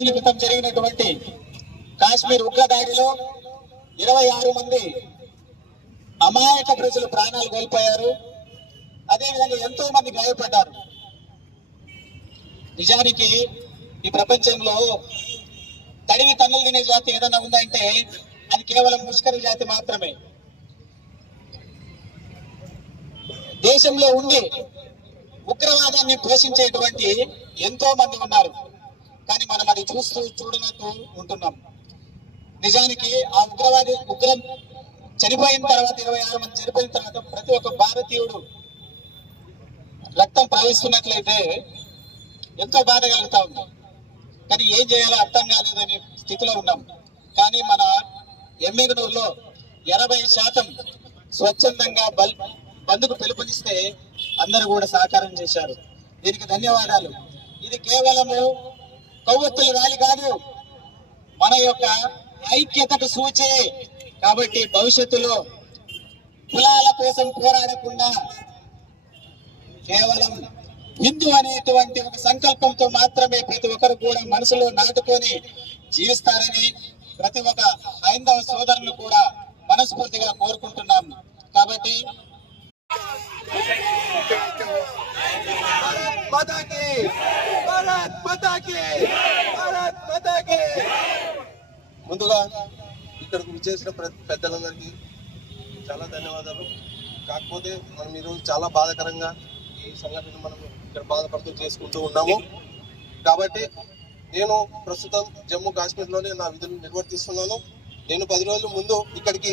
రోజుల క్రితం జరిగినటువంటి కాశ్మీర్ ఉగ్ర దాడిలో ఇరవై ఆరు మంది అమాయక ప్రజలు ప్రాణాలు కోల్పోయారు. అదేవిధంగా ఎంతో మంది గాయపడ్డారు. నిజానికి ఈ ప్రపంచంలో తడివి తన్నులు తినే జాతి ఏదైనా ఉందంటే అది కేవలం ముష్కరి జాతి మాత్రమే. దేశంలో ఉండి ఉగ్రవాదాన్ని పోషించేటువంటి ఎంతో మంది ఉన్నారు. కానీ మనం అది చూస్తూ చూడనట్టు ఉంటున్నాం. నిజానికి ఆ ఉగ్రవాది ఉగ్రం చనిపోయిన తర్వాత ఇరవై ఆరు మంది చనిపోయిన తర్వాత ప్రతి ఒక్క భారతీయుడు రక్తం ప్రవహిస్తున్నట్లయితే ఎంతో బాధ కలుగుతా ఉంది. కానీ ఏం చేయాలో అర్థం కాలేదనే స్థితిలో ఉన్నాం. కానీ మన ఎమ్మెగనూరులో ఎనభై శాతం స్వచ్ఛందంగా బల్ బంద్కు పిలుపునిస్తే అందరూ కూడా సహకారం చేశారు. దీనికి ధన్యవాదాలు. ఇది కేవలము కొవ్వొత్తుల ర్యాలీ కాదు. మన యొక్క ఐక్యతకు సూచే. కాబట్టి భవిష్యత్తులో కులాల కోసం పోరాడకుండా కేవలం హిందూ అనేటువంటి ఒక సంకల్పంతో మాత్రమే ప్రతి ఒక్కరు కూడా మనసులో నాటుకొని జీవిస్తారని ప్రతి ఒక్క హైందవ సోదరులు కూడా మనస్ఫూర్తిగా కోరుకుంటున్నాం. కాబట్టి माता భారత్ భారత్ ముందుగా ఇక్కడికి విచ్చేసిన పెద్దలందరికీ చాలా ధన్యవాదాలు. కాకపోతే మనం ఈరోజు చాలా బాధాకరంగా ఈ సంఘటన మనం ఇక్కడ బాధపడుతూ చేసుకుంటూ ఉన్నాము. కాబట్టి నేను ప్రస్తుతం జమ్మూ కాశ్మీర్లోనే నా విధులు నిర్వర్తిస్తున్నాను. నేను పది రోజుల ముందు ఇక్కడికి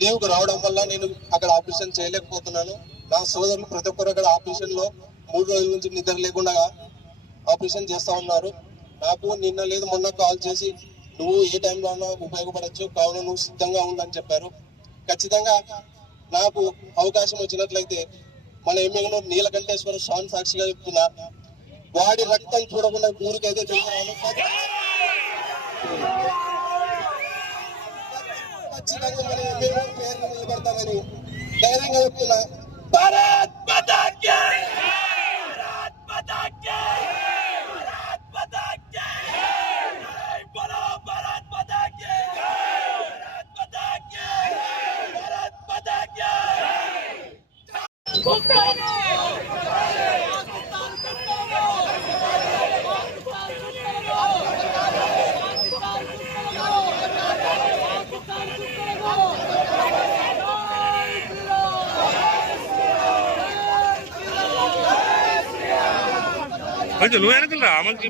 లీవ్కి రావడం వల్ల నేను అక్కడ ఆపరేషన్ చేయలేకపోతున్నాను. నా సోదరులు ప్రతి ఒక్కరు అక్కడ ఆపరేషన్లో మూడు రోజుల నుంచి నిద్ర లేకుండా ఆపరేషన్ చేస్తా ఉన్నారు. నాకు నిన్న లేదు మొన్న కాల్ చేసి నువ్వు ఏ టైంలో ఉపయోగపడచ్చు. కావున నువ్వు సిద్ధంగా ఉండని చెప్పారు. ఖచ్చితంగా నాకు అవకాశం వచ్చినట్లయితే మన ఎమ్మెల్యేలో నీలకంఠేశ్వర స్వామి సాక్షిగా చెప్తున్నా వాడి రక్తం చూడకుండా ఊరికైతే చూస్తున్నాను ఖచ్చితంగా మన ఎమ్మెల్యే పేరు నిలబడతామని ధైర్యంగా చెప్తున్నా. భారత్! अच्छा लोहे निकल रहा अमल जी